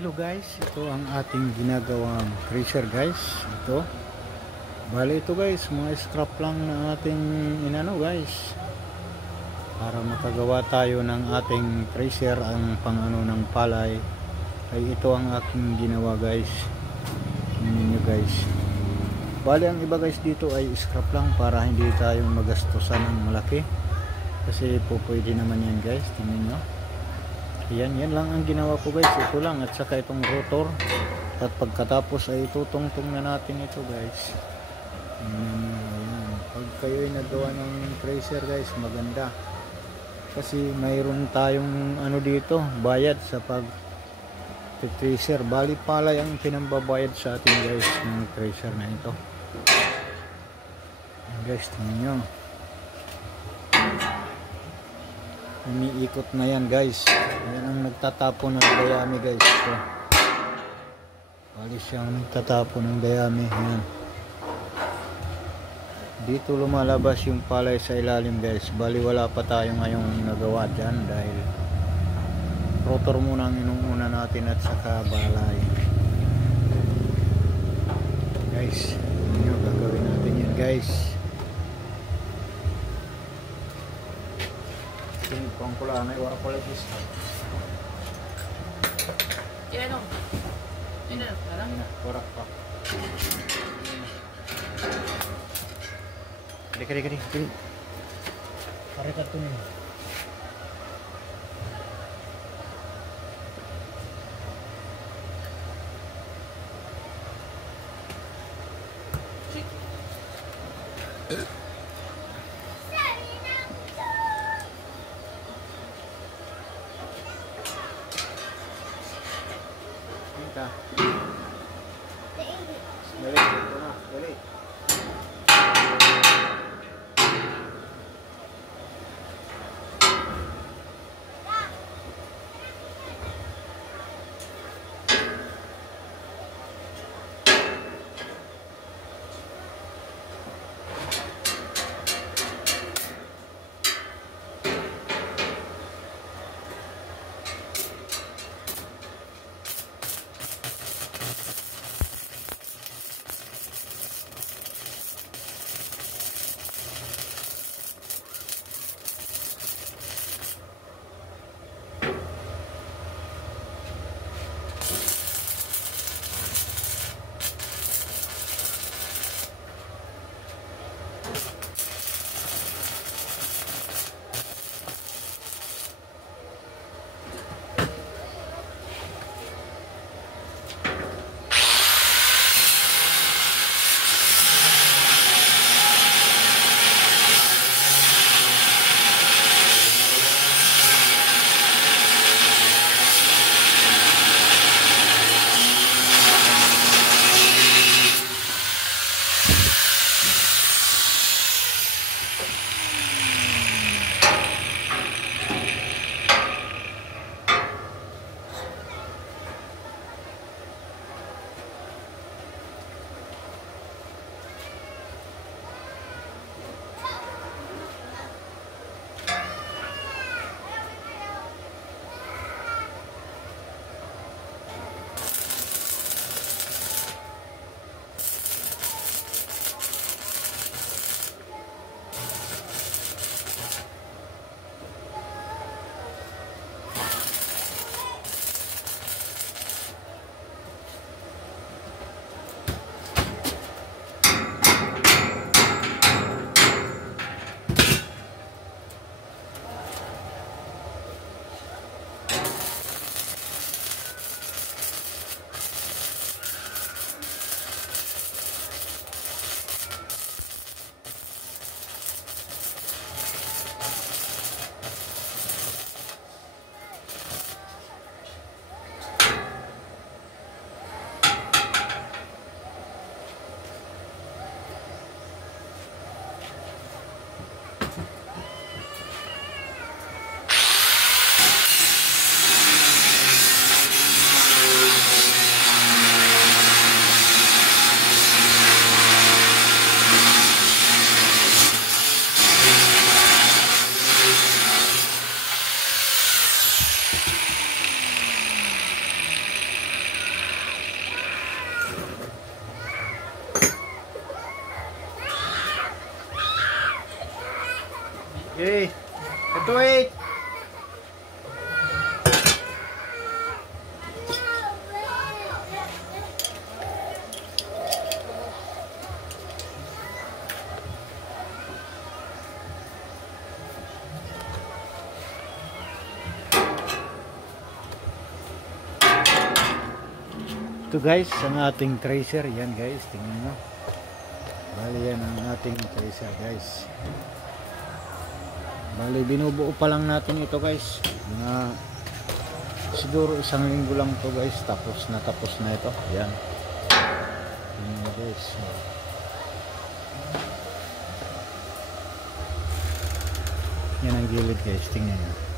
Hello guys, ito ang ating ginagawang tracer guys. Ito bali ito guys, mga scrap lang na ating inano guys, para makagawa tayo ng ating tracer. Ang pangano ng palay ay ito ang aking ginawa guys. Tingnan nyo guys, bali ang iba guys dito ay scrap lang para hindi tayo magastusan ng malaki, kasi po pwede naman yan guys. Tingnan nyo, yan lang ang ginawa ko guys. Ito lang, at saka itong rotor, at pagkatapos ay itutungtong na natin ito guys. Ayan. Pag kayo ay nagawa ng tracer guys, maganda, kasi mayroon tayong ano dito, bayad sa pag tracer. Bali palay ang pinambabayad sa atin guys ng tracer na ito. Ayan guys, tingnan nyo, umiikot na yan guys. Ayan ang nagtatapon ng dayami guys. Ito, bali siyang nagtatapon ng dayami. Ayan, dito lumalabas yung palay sa ilalim guys. Bali wala pa tayo ngayong nagawa dyan, dahil rotor muna ang inuuna natin at saka balay guys. Yun, gagawin natin yan guys. Kung pula na iwara pala guys. Yan o. Yan na, parang warak pa. Kali. Pare ka tunin. Dali, ito na, dali. Okay. Ito eh. Ito guys, ang ating tracer. Yan guys, tingnan nyo. Bali yan ang ating tracer guys. Bali binubuo pa lang natin ito guys. Siguro isang linggo lang to guys. Tapos na ito. Yan. Yan guys. Yan ang gilid guys. Tingnan nyo.